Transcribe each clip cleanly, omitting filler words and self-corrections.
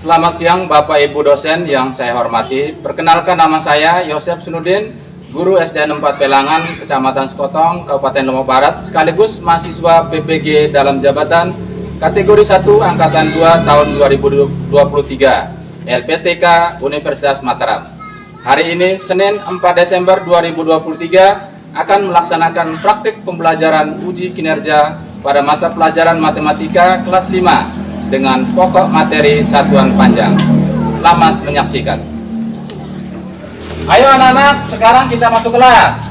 Selamat siang Bapak Ibu dosen yang saya hormati. Perkenalkan, nama saya Yosef Sunudin, guru SD 4 Pelangan, Kecamatan Sekotong, Kabupaten Lombok Barat, sekaligus mahasiswa PPG dalam jabatan kategori 1 Angkatan 2 tahun 2023 LPTK Universitas Mataram. Hari ini Senin 4 Desember 2023 akan melaksanakan praktik pembelajaran uji kinerja pada mata pelajaran matematika kelas 5 dengan pokok materi satuan panjang. Selamat menyaksikan. Ayo anak-anak, sekarang kita masuk kelas.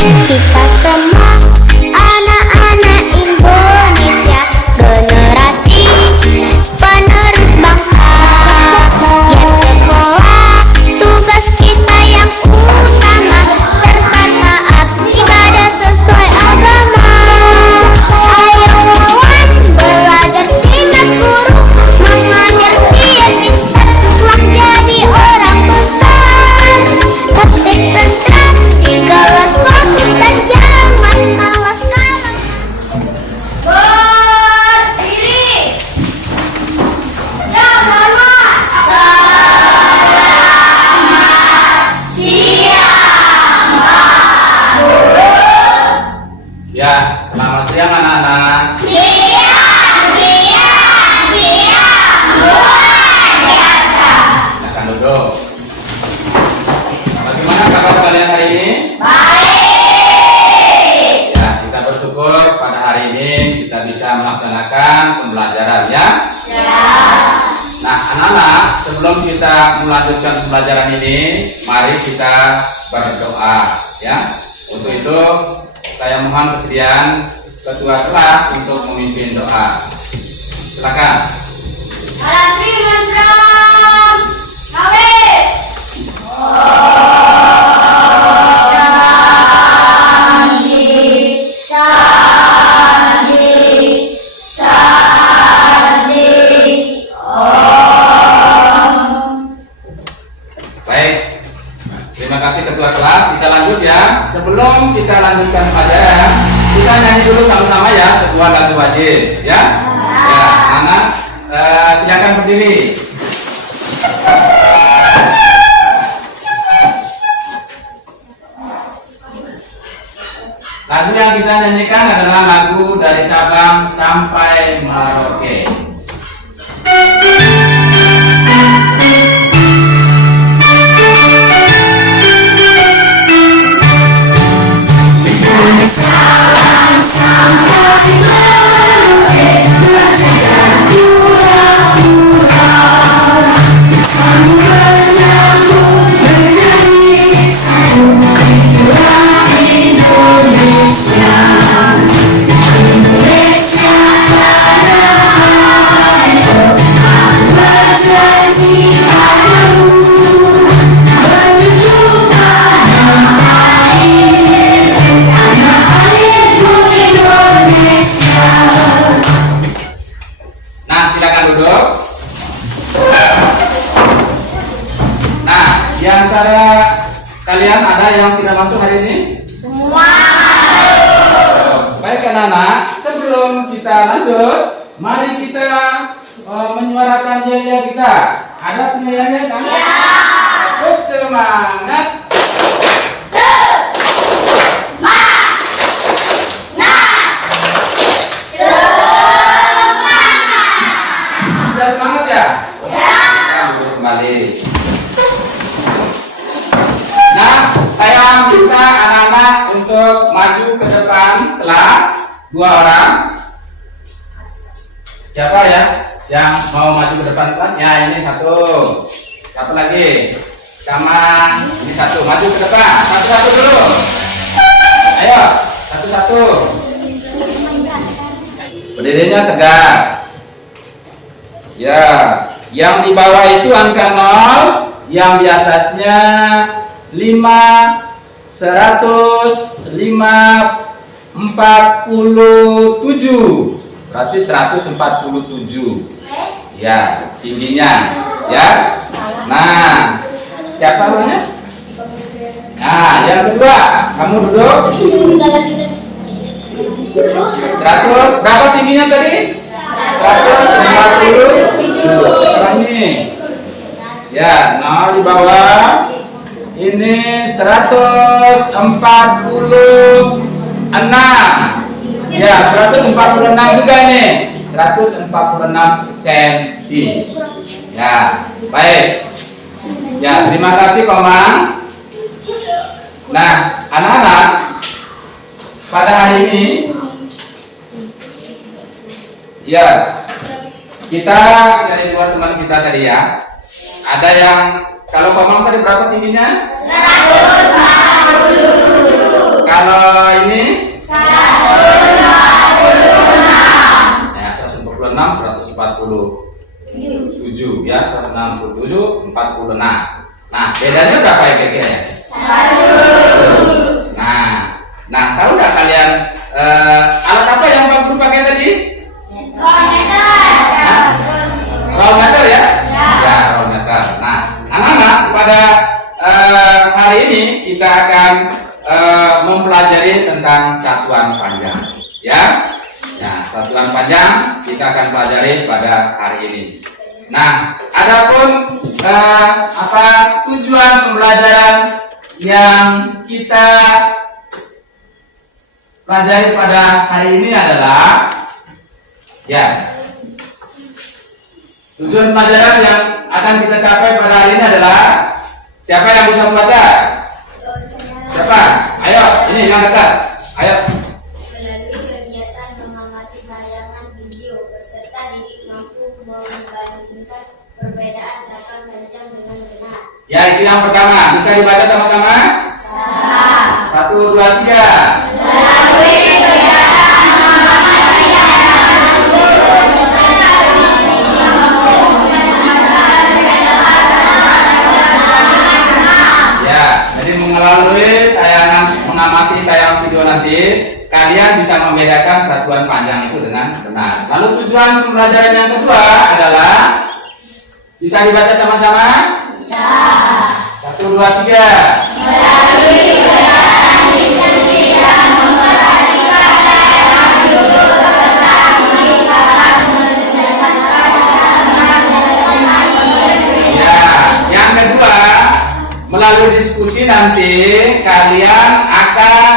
Kita semua anak-anak Indonesia, generasi penerus bangsa. Giat sekolah, tugas kita yang utama, serta taat ibadah sesuai agama. Ayo kawan, belajar simak guru, mengajar biar kita kelak jadi orang besar. Praktik tentang di kelas fakultas, jangan malas-malas. Berdiri. Yang hormat. Selamat siang, Pak Guru. Ya, selamat siang anak-anak. Siang. Luar biasa. Silakan duduk. Bagaimana kabar kalian hari ini? Baik. Ya, kita bersyukur pada hari ini kita bisa melaksanakan pembelajaran ya. Ya. Nah, anak-anak, sebelum kita melanjutkan pembelajaran ini, mari kita berdoa ya. Untuk itu, saya mohon kesediaan ketua kelas untuk memimpin doa. Silakan. Alatri mantra. Awet. Baik. Terima kasih ketua kelas. Kita lanjut ya. Sebelum kita lanjutkan pelajaran, kita nyanyi dulu sama-sama ya sebuah lagu wajib ya. Ya, anak silakan berdiri. Lagu yang kita nyanyikan adalah lagu dari Sabang sampai Merauke. Nah, silakan duduk. Nah, di antara kalian ada yang tidak masuk hari ini? Semua. Baik anak-anak, sebelum kita lanjut, mari kita menyuarakan yel-yel kita. Ada penyanyi kan? Ya. Cukup semangat. Sudah semangat ya? Ya. Kita duduk kembali. Nah, saya minta anak-anak untuk maju ke depan kelas 2 orang. Siapa ya yang mau maju ke depan kelas? Ya, ini satu. Satu lagi. Sama ini satu. Maju ke depan. Satu-satu dulu. Ayo, satu-satu. Berdirinya tegak. Ya, yang di bawah itu angka 0, yang di atasnya 5, 100, 5, 47. Berarti 147. Ya, tingginya ya. Nah, siapa namanya? Nah, yang kedua, kamu duduk. 100, berapa tingginya tadi? 140. Ini. Ya, 0 di bawah. Ini 146. Ya, 146 juga nih. 146 cm. Ya, baik. Ya, terima kasih Komang. Nah, anak-anak, pada hari ini ya, kita dari dua teman kita tadi ya, ada yang, kalau Komang tadi berapa tingginya? 140. Kalau ini 146. ya, 146, 147 ya, 167, 46. Nah, bedanya berapa ya kira-kira ya? 1. Nah, tahu nggak kalian alat apa yang Pak Guru pakai tadi? Roll meter ya? Ya, roll meter. Nah, anak-anak, pada hari ini kita akan mempelajari tentang satuan panjang, ya. Nah, satuan panjang kita akan pelajari pada hari ini. Nah, adapun apa tujuan pembelajaran yang kita pelajari pada hari ini adalah, ya, tujuan pelajaran yang akan kita capai pada hari ini adalah, siapa yang bisa membaca? Siapa? Ayo, ini yang dekat. Ayo. Melalui kegiatan mengamati tayangan video beserta didik mampu membandingkan perbedaan satuan panjang dengan benar. Ya, itu yang pertama. Bisa dibaca sama-sama? 1, 2, 3. Melalui kegiatan mengamati tayangan video beserta didik mampu membandingkan perbedaan Ya, jadi melalui tayangan, mengamati tayangan video nanti, kalian bisa membedakan satuan panjang itu dengan benar. Lalu tujuan pembelajaran yang kedua adalah, bisa dibaca sama-sama? bisa. 1, 2, 3. Melalui kegiatan diskusi yang memperhatikan tayangan video beserta didik dalam menyelesaikan Ya, yang kedua, melalui diskusi nanti kalian akan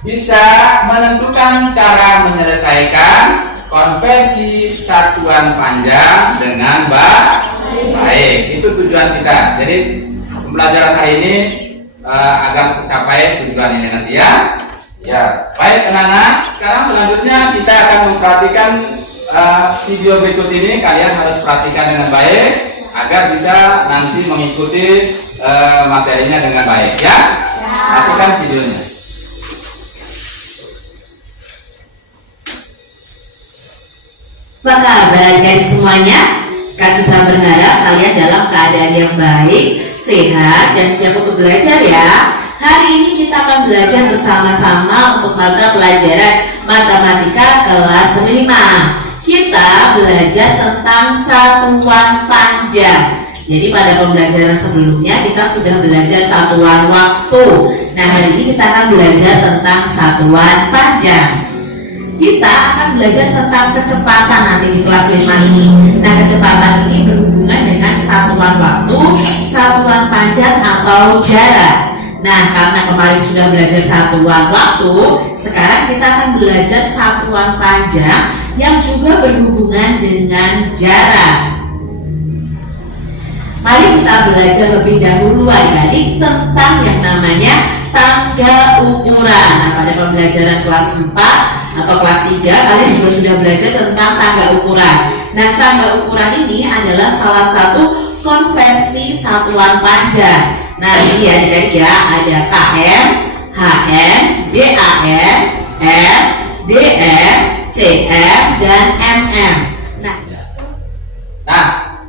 bisa menentukan cara menyelesaikan konversi satuan panjang dengan baik. Itu tujuan kita. Jadi pembelajaran hari ini agar tercapai tujuan ini nanti ya. Ya, baik anak-anak. Sekarang selanjutnya kita akan memperhatikan video berikut ini. Kalian harus perhatikan dengan baik agar bisa nanti mengikuti materinya dengan baik ya. Perhatikan videonya. Apa kabar adik-adik semuanya? Kak Citra berharap kalian dalam keadaan yang baik, sehat, dan siap untuk belajar ya. Hari ini kita akan belajar bersama-sama untuk mata pelajaran matematika kelas 5. Kita belajar tentang satuan panjang. Jadi pada pembelajaran sebelumnya kita sudah belajar satuan waktu. Nah, hari ini kita akan belajar tentang satuan panjang. Kita akan belajar tentang kecepatan nanti di kelas 5 ini. Nah, kecepatan ini berhubungan dengan satuan waktu, satuan panjang atau jarak. Nah, karena kemarin sudah belajar satuan waktu, sekarang kita akan belajar satuan panjang yang juga berhubungan dengan jarak. Mari kita belajar lebih dahulu adik-adik tentang yang namanya tangga ukuran. Nah, pada pembelajaran kelas 4 atau kelas 3 kalian juga sudah belajar tentang tangga ukuran. Nah, tangga ukuran ini adalah salah satu konversi satuan panjang. Nah, ini ya adik-adik ya, ada km, hm, dam, m, dm, cm, dan mm. Nah,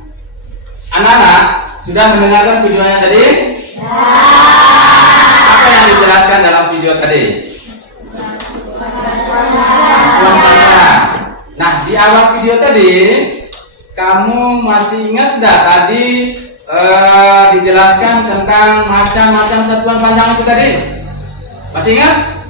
anak-anak sudah mendengarkan videonya tadi? Apa yang dijelaskan dalam video tadi? Satuan panjang. Nah, di awal video tadi, kamu masih ingat nggak tadi dijelaskan menjelaskan tentang macam-macam satuan panjang itu tadi? Masih ingat?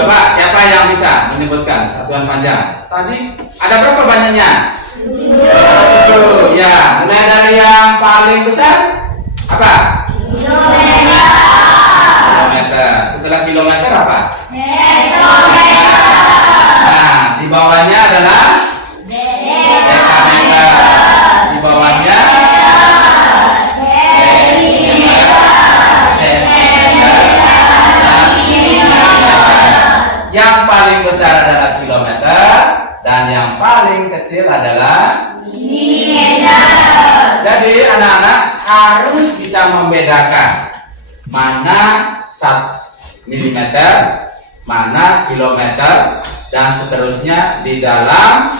Coba siapa yang bisa menyebutkan satuan panjang? Tadi ada berapa banyaknya? 7. Ya, mulai dari yang paling besar apa? Kilometer. Setelah kilometer apa? Nah, di bawahnya adalah dekameter. Di bawahnya yang paling besar adalah kilometer dan yang paling kecil adalah milimeter. Jadi anak-anak harus bisa membedakan mana 1 milimeter, mana kilometer, dan seterusnya di dalam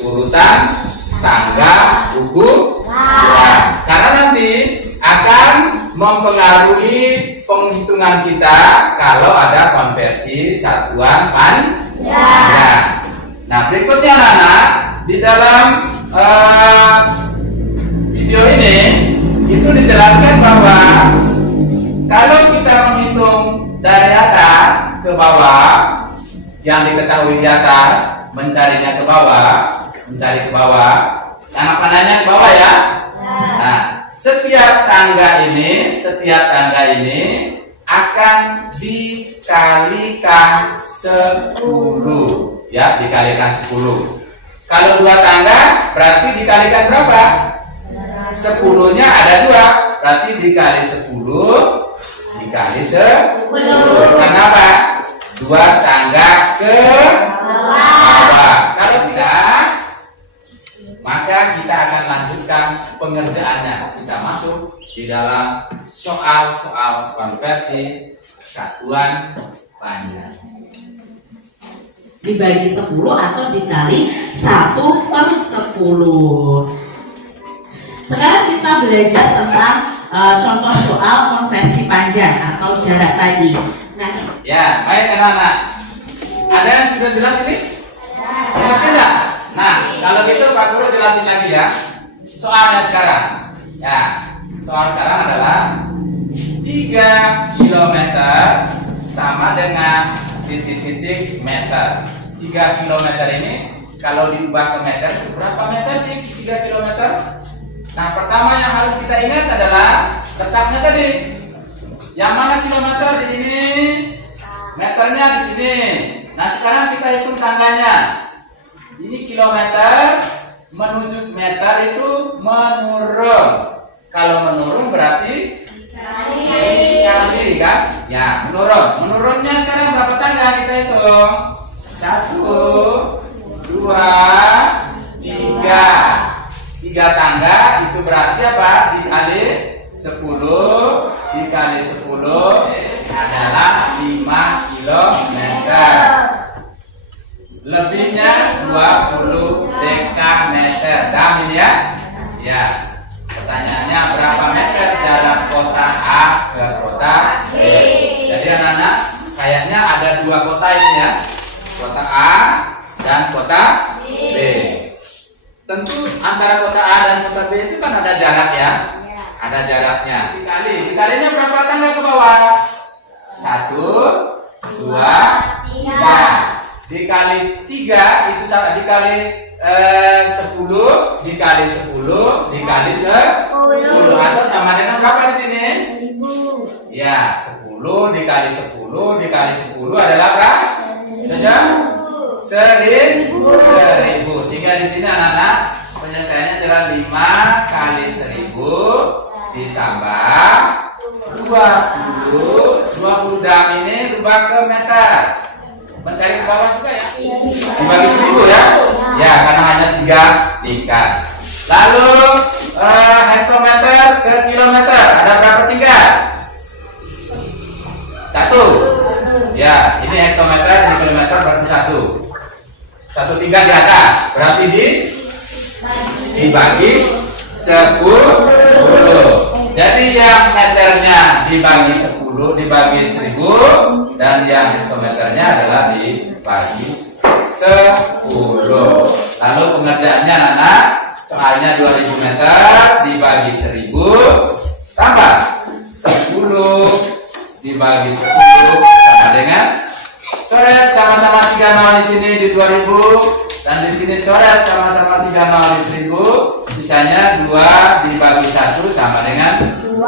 urutan tangga ukuran. Karena nanti akan mempengaruhi penghitungan kita kalau ada konversi satuan panjang. Nah, berikutnya anak-anak, di dalam video ini itu dijelaskan bahwa kalau kita menghitung dari atas ke bawah, yang diketahui di atas, mencarinya ke bawah, mencari ke bawah, anak panahnya ke bawah ya. Nah, setiap tangga ini akan dikalikan 10, ya, dikalikan 10. Kalau 2 tangga berarti dikalikan berapa? 10-nya ada 2, berarti dikali 10 dikali 10. Kenapa? 2 tangga ke bawah. Kalau bisa, maka kita akan lanjutkan pengerjaannya. Kita masuk di dalam soal-soal konversi satuan panjang. Dibagi 10 atau dikali 1/10. Sekarang kita belajar tentang contoh soal konversi panjang atau jarak tadi. Nah, ya, baik anak-anak. Ada yang sudah jelas ini? Tidak. Nah, kalau gitu Pak Guru jelasin lagi ya. Soalnya sekarang. Ya, soal sekarang adalah 3 km sama dengan titik-titik meter. 3 km ini kalau diubah ke meter itu berapa meter sih 3 km? Nah, pertama yang harus kita ingat adalah letaknya tadi. Yang mana kilometer di ini? Meternya di sini. Nah, sekarang kita hitung tangganya. Ini kilometer menuju meter itu menurun. Kalau menurun berarti dikali kan? Ya, menurun. Menurunnya sekarang berapa tangga kita hitung? 1, 2, 3. 3 tangga itu berarti apa? Dikali 10 dikali 10 adalah 5 kilometer. Lebihnya 20 dekameter. Dam ini ya? Ya. Pertanyaannya berapa meter jarak kota A ke kota B? Jadi anak-anak, kayaknya ada 2 kota ini ya. Kota A dan kota B. Tentu antara kota A dan kota B itu kan ada jarak ya. Ada jaraknya. Dikalinya berapa tangga ke bawah? 1, 2, 3. Dikali 3 itu sama dikali 10 dikali 10 dikali 10 atau sama dengan berapa di sini? 1000. Ya, 10 dikali 10 dikali 10 adalah berapa? Sudah? 1000. Sehingga di sini anak-anak penyelesaiannya adalah 5 kali 1000 ditambah 20 dam ini rubah ke meter. Mencari ke bawah juga ya. Dibagi 1000 ya. Ya, karena hanya 3 tingkat. Lalu hektometer ke kilometer ada berapa tingkat? 1. Ya, ini hektometer di kilometer berarti 1. 1 tingkat di atas. Berarti dibagi 10. Jadi yang meternya dibagi 10 dibagi 1000 dan yang hektometernya adalah dibagi 10. Lalu pengerjaannya anak-anak, soalnya 2000 meter dibagi 1000 tambah 10 dibagi 10 sama dengan coret sama-sama 3 nol di sini di 2000 dan di sini coret sama-sama 3 nol di 1000, sisanya 2 dibagi 1 sama dengan 2.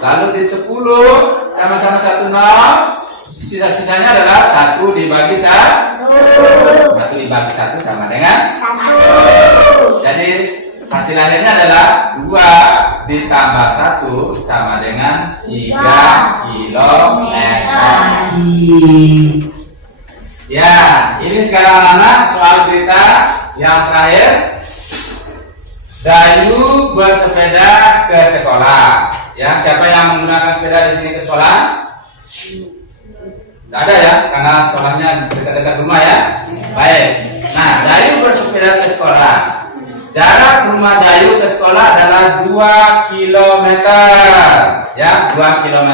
Lalu di 10 sama-sama 1 nol, sisa-sisanya adalah 1 dibagi 1. 1 dibagi 1 sama dengan 1. Jadi hasil akhirnya adalah 2 ditambah 1 sama dengan 3 kilometer. Ya, ini sekarang anak-anak soal cerita yang terakhir. Dayu bersepeda ke sekolah. Ya, siapa yang menggunakan sepeda di sini ke sekolah? Tidak ada ya, karena sekolahnya dekat-dekat rumah ya. Baik. Nah, Dayu bersepeda ke sekolah. Jarak rumah Dayu ke sekolah adalah 2 km. Ya, 2 km.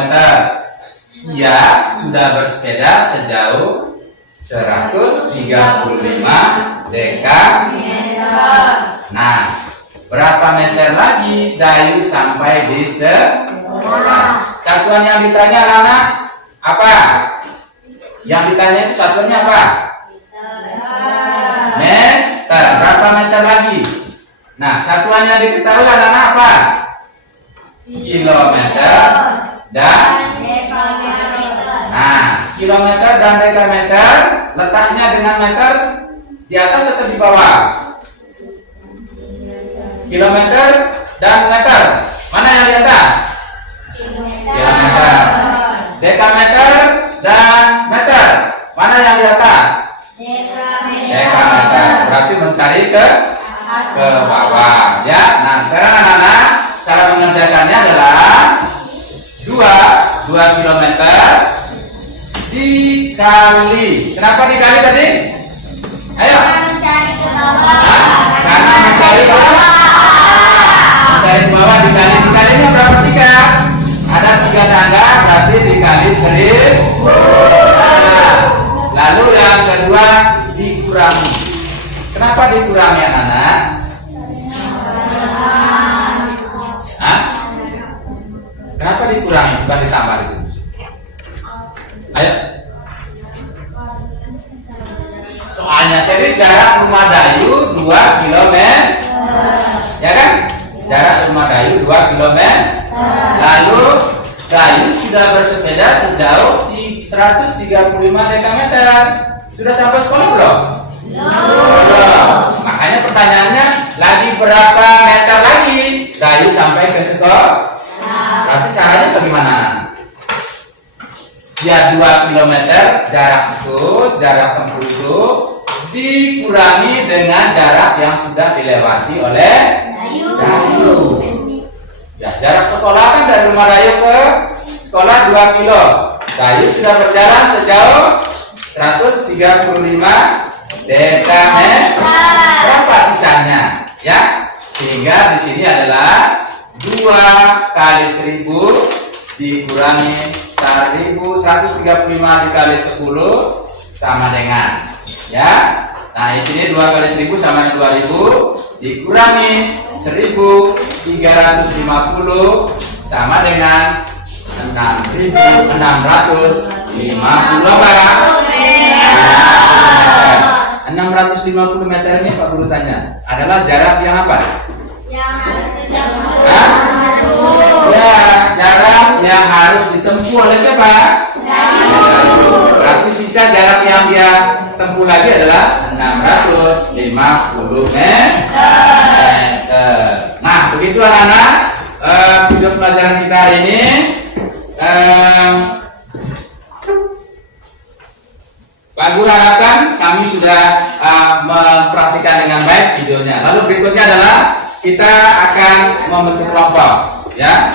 Ia sudah bersepeda sejauh 135 dekameter. Nah, berapa meter lagi Dayu sampai di sekolah? Satuan yang ditanya anak-anak apa? Yang ditanya itu satuannya apa? Meter. Berapa meter lagi? Nah, satuan yang diketahui anak-anak apa? Kilometer dan dekameter. Nah, kilometer dan dekameter letaknya dengan meter di atas atau di bawah? Kilometer dan meter. Mana yang di atas? Kilometer. Dekameter dan meter. Mana yang di atas? Dekameter. Berarti mencari ke bawah ya. Nah, sekarang anak-anak cara mengerjakannya adalah 2 kilometer dikali. Kenapa dikali tadi? Ayo. Karena mencari ke bawah. Mencari ke bawah dikalinya berapa tiga? Ada 3 tangga, berarti dikali 1000. Nah, lalu yang kedua dikurangi. Kenapa dikurangi anak-anak? Hah? Kenapa dikurangi bukan ditambah di sini? Ayo. Soalnya tadi jarak rumah Dayu 2 km. Ya kan? Jarak rumah Dayu 2 km. Lalu Dayu sudah bersepeda sejauh 135 dekameter. Sudah sampai sekolah belum? Belum. Makanya pertanyaannya lagi berapa meter lagi Dayu sampai ke sekolah? Berarti caranya bagaimana? Ya 2 km jarak tempuh itu dikurangi dengan jarak yang sudah dilewati oleh Dayu. Ya, jarak sekolah kan dari rumah Dayu ke sekolah 2 kilo. Dayu sudah berjalan sejauh 135 dekameter. Berapa sisanya? Ya, sehingga di sini adalah 2 kali 1000 dikurangi 135 dikali 10 sama dengan ya. Nah, di sini 2 kali 1000 sama dengan 2000 dikurangi 1350 sama dengan 6650 apa? 650 meter ini Pak Guru tanya adalah jarak yang apa? Ya, jarak yang harus ditempuh oleh siapa? Berarti sisa jarak yang dia tempuh lagi adalah 650 meter. Nah, begitu anak-anak video pelajaran kita hari ini. Pak Guru harapkan kami sudah mempraktikkan dengan baik videonya. Lalu berikutnya adalah kita akan membentuk kelompok, ya.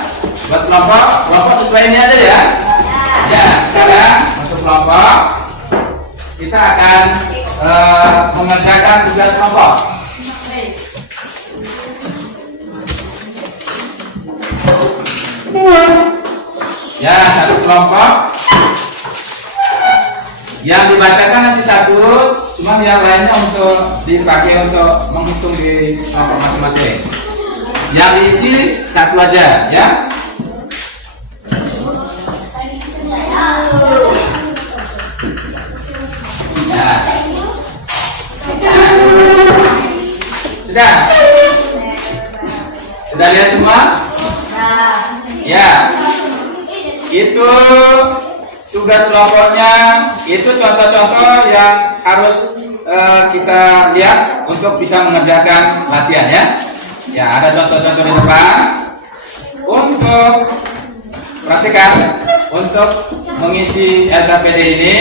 Buat kelompok sesuai ini aja ya. Ya, sekarang untuk kelompok kita akan mengerjakan tugas kelompok. Ya, satu kelompok yang dibacakan nanti satu, cuman yang lainnya untuk dipakai untuk menghitung di kelompok masing-masing. yang diisi satu aja ya. Ya. Sudah? Sudah lihat semua? Ya. Itu tugas kelompoknya, itu contoh-contoh yang harus kita lihat untuk bisa mengerjakan latihan ya. Ya, ada contoh-contoh di depan. Untuk perhatikan, untuk mengisi LKPD ini,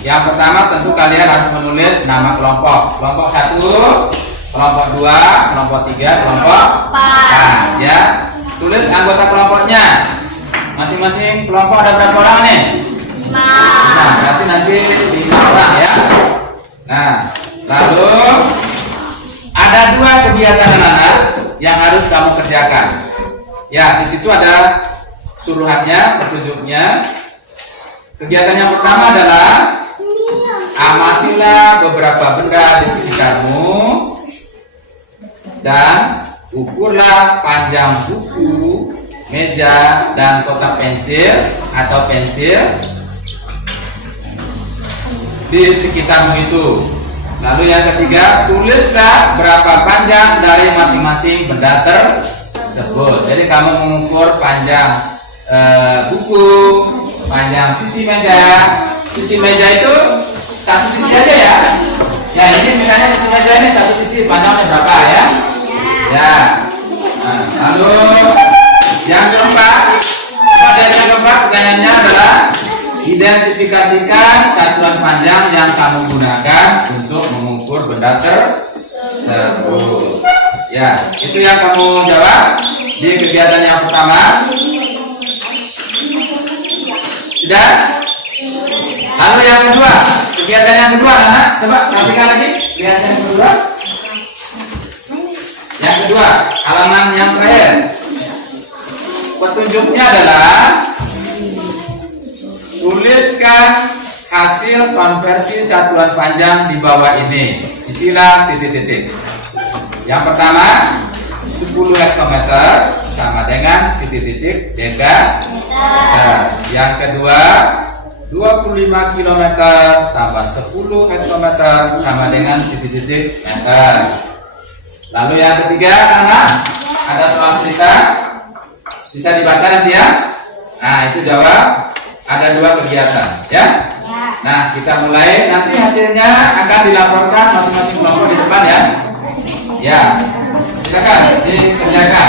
yang pertama tentu kalian harus menulis nama kelompok. Kelompok 1, kelompok 2, kelompok 3, kelompok 4. Ya, tulis anggota kelompoknya. Masing-masing kelompok ada berapa orang nih? 5. Nah, berarti nanti 5 orang ya. Nah, lalu ada 2 kegiatan anak-anak yang harus kamu kerjakan. Ya, di situ ada suruhannya, petunjuknya. Kegiatan yang pertama adalah amatilah beberapa benda di sekitarmu dan ukurlah panjang buku, meja, dan kotak pensil atau pensil di sekitarmu itu. Lalu yang ketiga, tulislah berapa panjang dari masing-masing benda tersebut. Jadi kamu mengukur panjang buku, panjang sisi meja. Sisi meja itu satu sisi aja ya. Ya, ini misalnya sisi meja ini satu sisi, panjangnya berapa ya? Ya. Nah, lalu yang keempat, pertanyaannya adalah identifikasikan satuan panjang yang kamu gunakan untuk mengukur benda tersebut. Ya, itu yang kamu jawab di kegiatan yang pertama. Sudah? Lalu yang kedua, kegiatan yang kedua, anak, coba perhatikan lagi kegiatan yang kedua. Yang kedua, halaman yang terakhir. Petunjuknya adalah tuliskan hasil konversi satuan panjang di bawah ini. Isilah titik-titik. Yang pertama, 10 hektometer sama dengan titik-titik dekameter. Yang kedua, 25 km tambah 10 hektometer sama dengan titik-titik meter. Lalu yang ketiga, anak, ada soal cerita. Bisa dibaca nanti ya. Nah, itu jawab. Ada 2 kegiatan ya. Nah, kita mulai. Nanti hasilnya akan dilaporkan masing-masing kelompok di depan ya. Ya, silakan dikerjakan.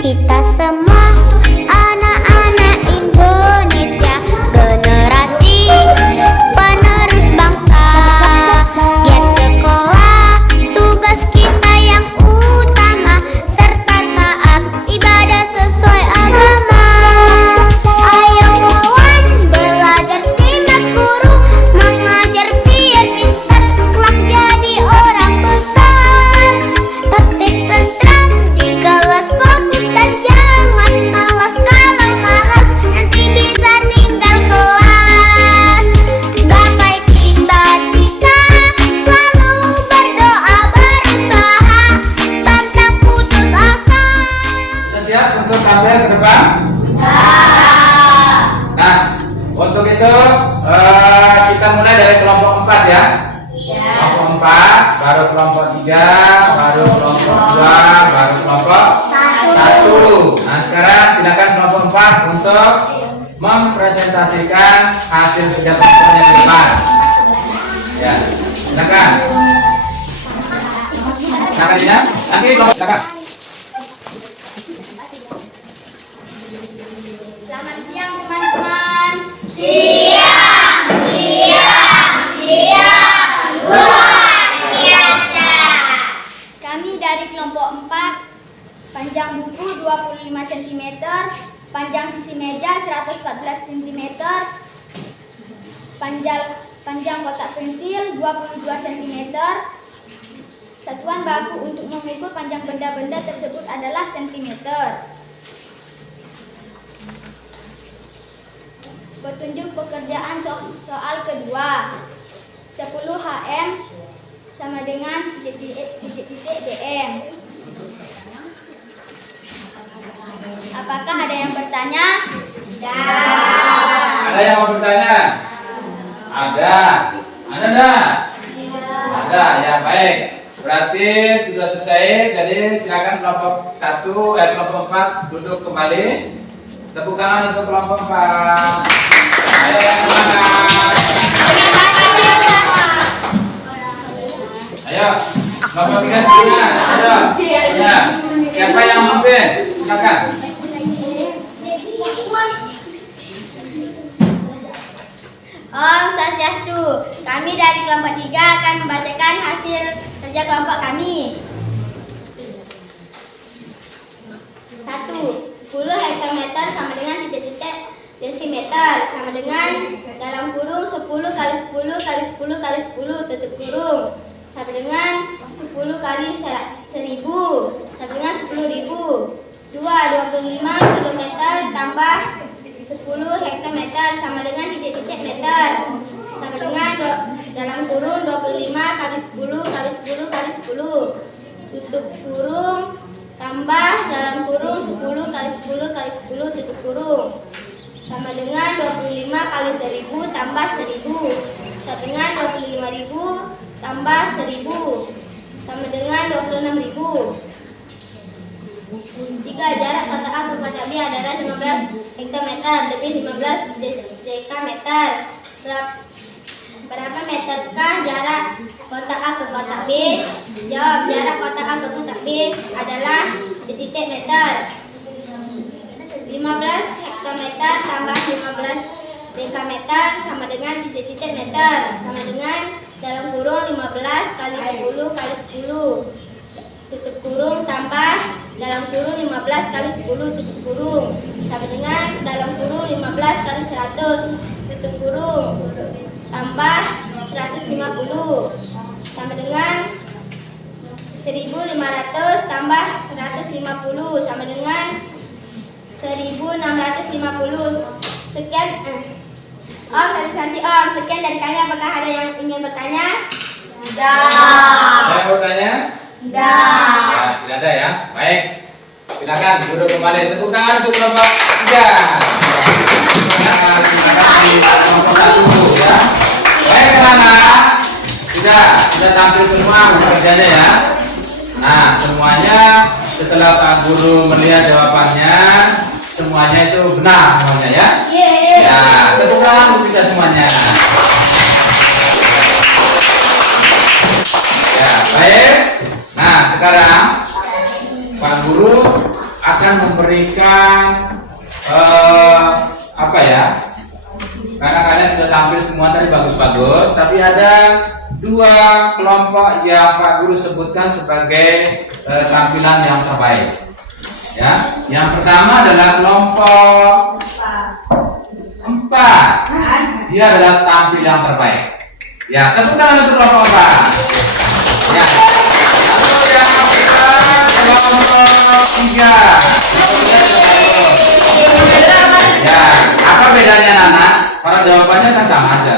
Kita semua anak-anak Indonesia, generasi penerus bangsa. Giat sekolah, tugas kita yang utama, serta taat ibadah sesuai agama. Ayo kawan, belajar simak guru, mengajar biar pintar, kelak jadi orang besar. Tertib tentram di kelas, fokus dan jangan malas. Kalau malas nanti bisa tinggal kelas. Gapai cita-cita, selalu berdoa, berusaha, pantang putus asa. Sudah siap untuk tampil ke depan? Nah, untuk itu kita mulai dari kelompok 4 ya. Kelompok 4, baru kelompok 3, baru kelompok 2, baru kelompok 1. Nah, sekarang silakan kelompok 4 untuk mempresentasikan hasil kerja kelompoknya di depan. Ya, silakan. Caranya nanti kelompok silakan. Selamat siang teman-teman. Siang. Luar biasa. Kami dari kelompok 4, panjang buku 25 cm, panjang sisi meja 114 cm, panjang kotak pensil 22 cm. Satuan baku untuk mengukur panjang benda-benda tersebut adalah sentimeter. Petunjuk pekerjaan soal kedua. 10 HM sama dengan titik DM. Apakah ada yang bertanya? Ada yang mau bertanya? Ada. Ada enggak? Ada, ya baik. Berarti sudah selesai. Jadi silakan kelompok 1, kelompok 4 duduk kembali. Tepuk tangan untuk kelompok 4. Ayo yang semangat. Ayo, kelompok 3 semangat. Ayo. Ya. Siapa yang memimpin? Silakan. Om Swastiastu. Kami dari kelompok 3 akan membacakan hasil kerja kelompok kami. 1. 10 hektometer sama dengan titik-titik desimeter sama dengan dalam kurung 10 kali 10 kali 10 kali 10 tutup kurung sama dengan 10 kali 1000 sama dengan 10.000. 2. 25 kilometer tambah 10 hektometer sama dengan titik-titik meter sama dengan dalam kurung 25 kali 10 kali 10 kali 10 tutup kurung tambah dalam kurung 10 kali 10 kali 10 tutup kurung sama dengan 25 kali 1000 tambah 1000 sama dengan 25.000 tambah 1000 sama dengan 26.000. 3. Jarak kota A ke kota B adalah 15 hektometer lebih 15 dekameter. Berapa meterkah jarak kota A ke kota B? Jawab, jarak kota A ke kota B adalah titik meter. 15 hektometer tambah 15 dekameter sama dengan titik meter sama dengan dalam kurung 15 kali 10 kali 10 tutup kurung tambah dalam kurung 15 kali 10 tutup kurung sama dengan dalam kurung 15 kali 100 tutup kurung tambah 150 sama dengan 1500 tambah 150 sama dengan 1650. Sekian Om, Santi Om, sekian dari kami. Apakah ada yang ingin bertanya? Ada yang bertanya? Tidak. Ya, tidak ada ya. Baik. Silakan duduk kembali. Tepuk tangan untuk kelompok 3. Terima kasih kelompok 1 ya. Baik anak-anak. Sudah tampil semua pekerjaannya ya. Nah, semuanya setelah Pak Guru melihat jawabannya, semuanya itu benar semuanya ya. Ya, tepuk tangan untuk kita semuanya. Ya, baik. Nah, sekarang Pak Guru akan memberikan apa ya? Karena kalian sudah tampil semua tadi bagus-bagus, tapi ada 2 kelompok yang Pak Guru sebutkan sebagai tampilan yang terbaik. Ya, yang pertama adalah kelompok 4. Dia adalah tampil yang terbaik. Ya, tepuk tangan untuk kelompok 4. Ya. Lalu yang kelompok 3. Ya, apa bedanya Nana? Para jawabannya kan sama aja.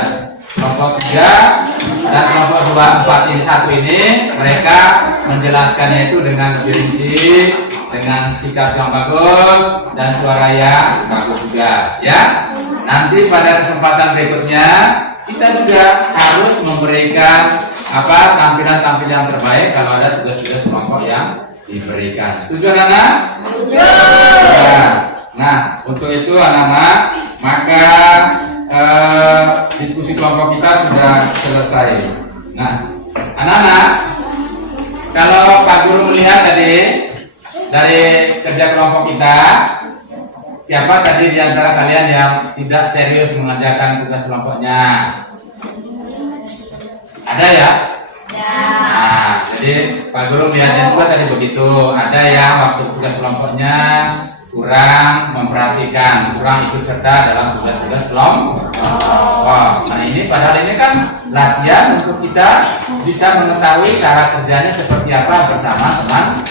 Kelompok 3 dan kelompok 4 ini satu ini mereka menjelaskannya itu dengan lebih rinci, dengan sikap yang bagus dan suara yang bagus juga ya. Nanti pada kesempatan berikutnya kita juga harus memberikan tampilan-tampilan terbaik kalau ada tugas-tugas kelompok yang diberikan. Setuju anak-anak? Setuju. Ya. Nah, untuk itu anak-anak, maka diskusi kelompok kita sudah selesai. Nah, anak-anak, kalau Pak Guru melihat tadi dari kerja kelompok kita, siapa tadi di antara kalian yang tidak serius mengerjakan tugas kelompoknya? Ada ya? Nah, jadi Pak Guru melihatnya juga tadi begitu. Ada yang waktu tugas kelompoknya kurang memperhatikan, kurang ikut serta dalam tugas-tugas kelompok. Nah ini padahal ini kan latihan untuk kita bisa mengetahui cara kerjanya seperti apa bersama teman-teman.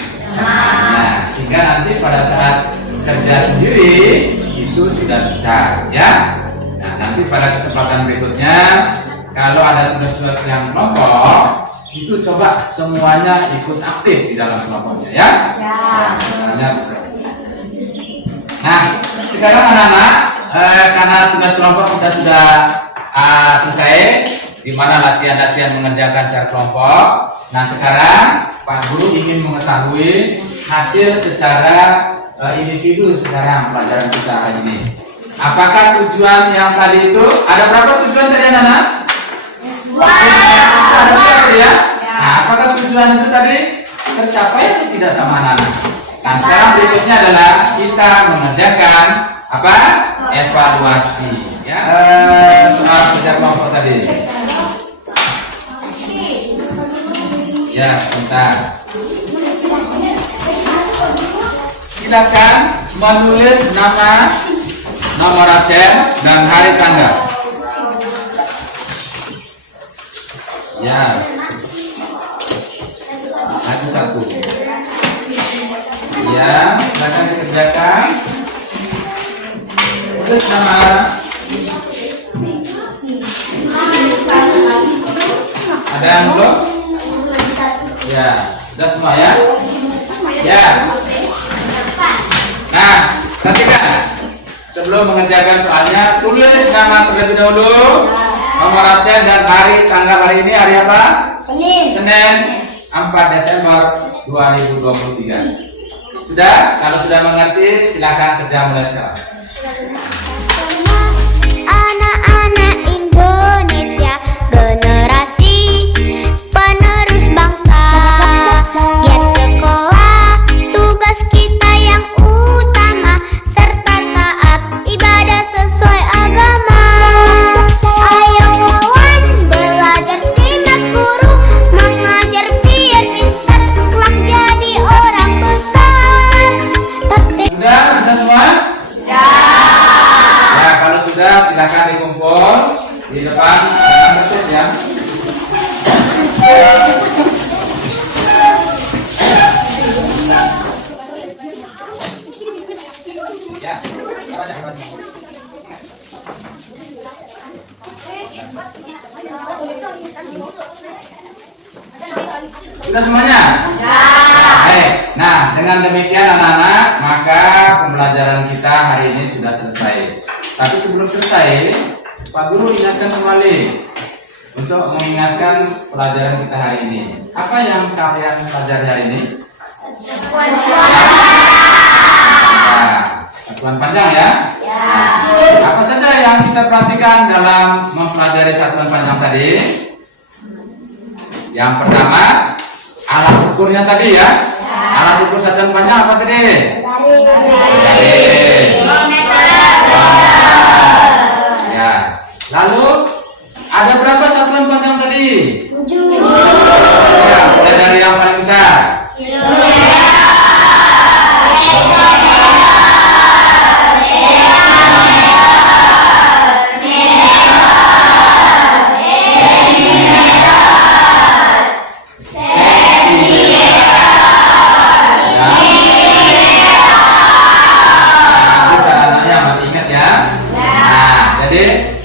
Sehingga nanti pada saat kerja sendiri itu sudah bisa ya. Nah, nanti pada kesempatan berikutnya kalau ada tugas-tugas yang kelompok itu coba semuanya ikut aktif di dalam kelompoknya ya. Nah, semuanya bisa. Nah, sekarang anak-anak karena tugas kelompok kita sudah selesai, di mana latihan-latihan mengerjakan secara kelompok. Nah, sekarang Pak Guru ingin mengetahui hasil secara individu sekarang pelajaran kita hari ini. Apakah tujuan yang tadi itu ada berapa tujuan tadi anak-anak? Ada berapa ya? Nah, apakah tujuan itu tadi tercapai atau tidak sama anak-anak? Nah, sekarang berikutnya adalah kita mengerjakan apa? Evaluasi. Ya, soal kerja kelompok tadi. Ya, bentar. Silakan menulis nama, nomor absen, dan hari tanggal. Ya, lagi satu. Ya, silakan dikerjakan. Tulis nama. Ada yang belum? Ya, sudah semua ya? Ya. Nah, perhatikan. Sebelum mengerjakan soalnya, tulis nama terlebih dahulu, nomor absen dan hari tanggal hari ini hari apa? Senin 4 Desember 2023. Sudah? Kalau sudah mengerti, silakan kerja mulai sekarang. Anak-anak Indonesia, generasi penerus bangsa. Giat sekolah, tugas kita yang utama, serta taat ibadah sesuai agama. Ayo kawan, belajar simak guru, mengajar biar pintar, kelak jadi orang besar. Sudah semua? Ya, kalau sudah silakan dikumpul di depan tertib ya. Ya, sudah semuanya? Baik. Nah, dengan demikian anak-anak, maka pembelajaran kita hari ini sudah selesai. Tapi sebelum selesai, Pak Guru ingatkan kembali untuk mengingatkan pelajaran kita hari ini. Apa yang kalian pelajari hari ini? Satuan panjang ya? Apa saja yang kita perhatikan dalam mempelajari satuan panjang tadi? Yang pertama, alat ukurnya tadi ya. Alat ukur satuan panjang apa tadi? Ya. Lalu ada berapa satuan panjang tadi? 7. Ya, mulai dari yang paling besar.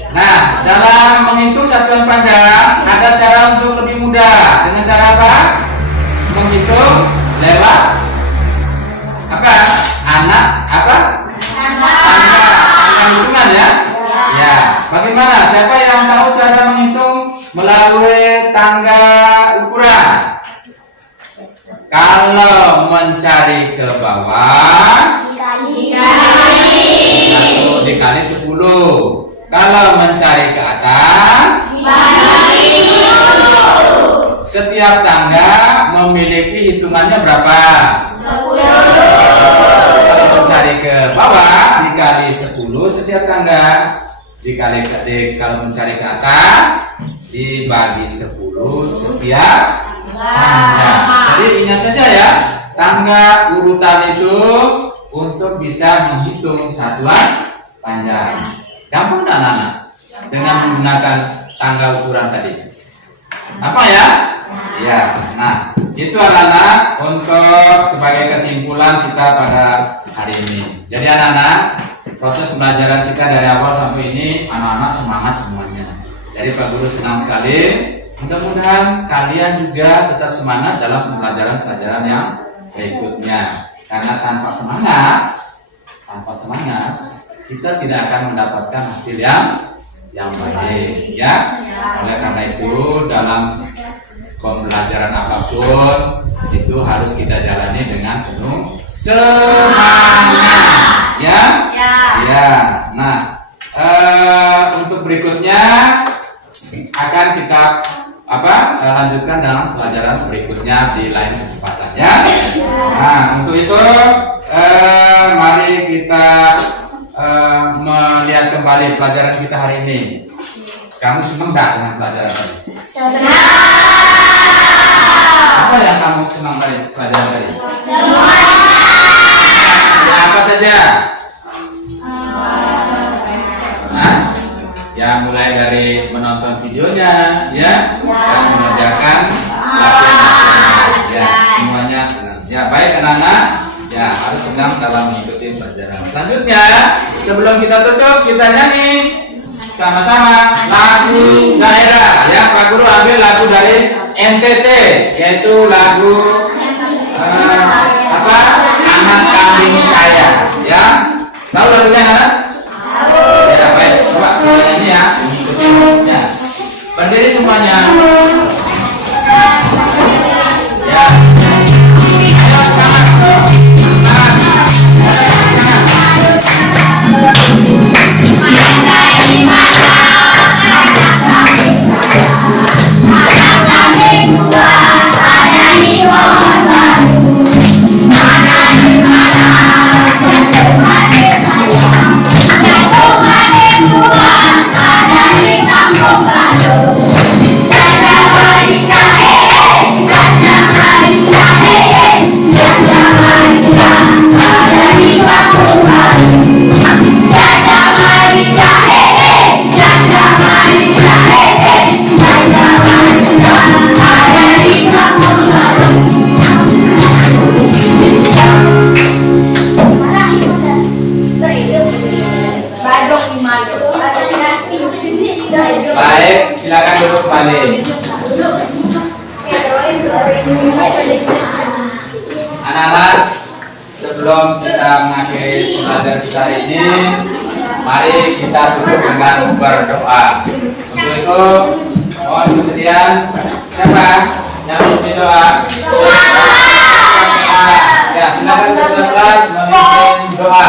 Nah, dalam menghitung satuan panjang ada cara untuk lebih mudah. Dengan cara apa? Menghitung lewat apa? Tangga hitungan ya? Ya. Bagaimana? Siapa yang tahu cara menghitung melalui tangga ukuran? Kalau mencari ke bawah dikali 10. Kalau mencari ke atas setiap tangga memiliki hitungannya berapa? 10. Kalau mencari ke bawah dikali 10 setiap tangga, kalau mencari ke atas dibagi 10 setiap tangga. Jadi ingat saja ya, tangga urutan itu untuk bisa menghitung satuan panjang. Gampang dan anak dengan menggunakan tangga ukuran tadi. Apa ya? Ya. Nah, itu anak-anak untuk sebagai kesimpulan kita pada hari ini. Jadi anak-anak, proses pembelajaran kita dari awal sampai ini anak-anak semangat semuanya. Jadi Pak Guru senang sekali. Mudah-mudahan kalian juga tetap semangat dalam pembelajaran-pelajaran yang berikutnya. Karena tanpa semangat kita tidak akan mendapatkan hasil yang baik, ya. Oleh karena itu dalam pembelajaran apapun itu harus kita jalani dengan penuh semangat, ya. Nah, untuk berikutnya akan kita lanjutkan dalam pelajaran berikutnya di lain kesempatan, ya. Nah, untuk itu mari kita melihat kembali pelajaran kita hari ini. Kamu senang nggak dengan pelajaran tadi? Senang. Apa yang kamu senang dari pelajaran tadi? Semua. Ya, apa saja? Ya, mulai dari menonton videonya, ya, dan mengerjakan latihan, ya, semuanya senang. Ya, baik anak-anak, ya harus senang dalam mengikuti pelajaran. Selanjutnya, sebelum kita tutup, kita nyanyi sama-sama lagu daerah. Ya, Pak Guru ambil lagu dari NTT, yaitu lagu Anak Kambing Saya. Ya, tahu lagunya anak? Ya, baik, coba kita nyanyi ya, mengikuti lagunya. Berdiri semuanya. Ya. Ayo semangat. Baik, silakan duduk kembali. Anak-anak, sebelum kita mengakhiri pelajaran kita hari ini, mari kita tutup dengan berdoa. Untuk itu, mohon kesediaan siapa yang memimpin doa? Ya, silakan untuk kelas memimpin doa.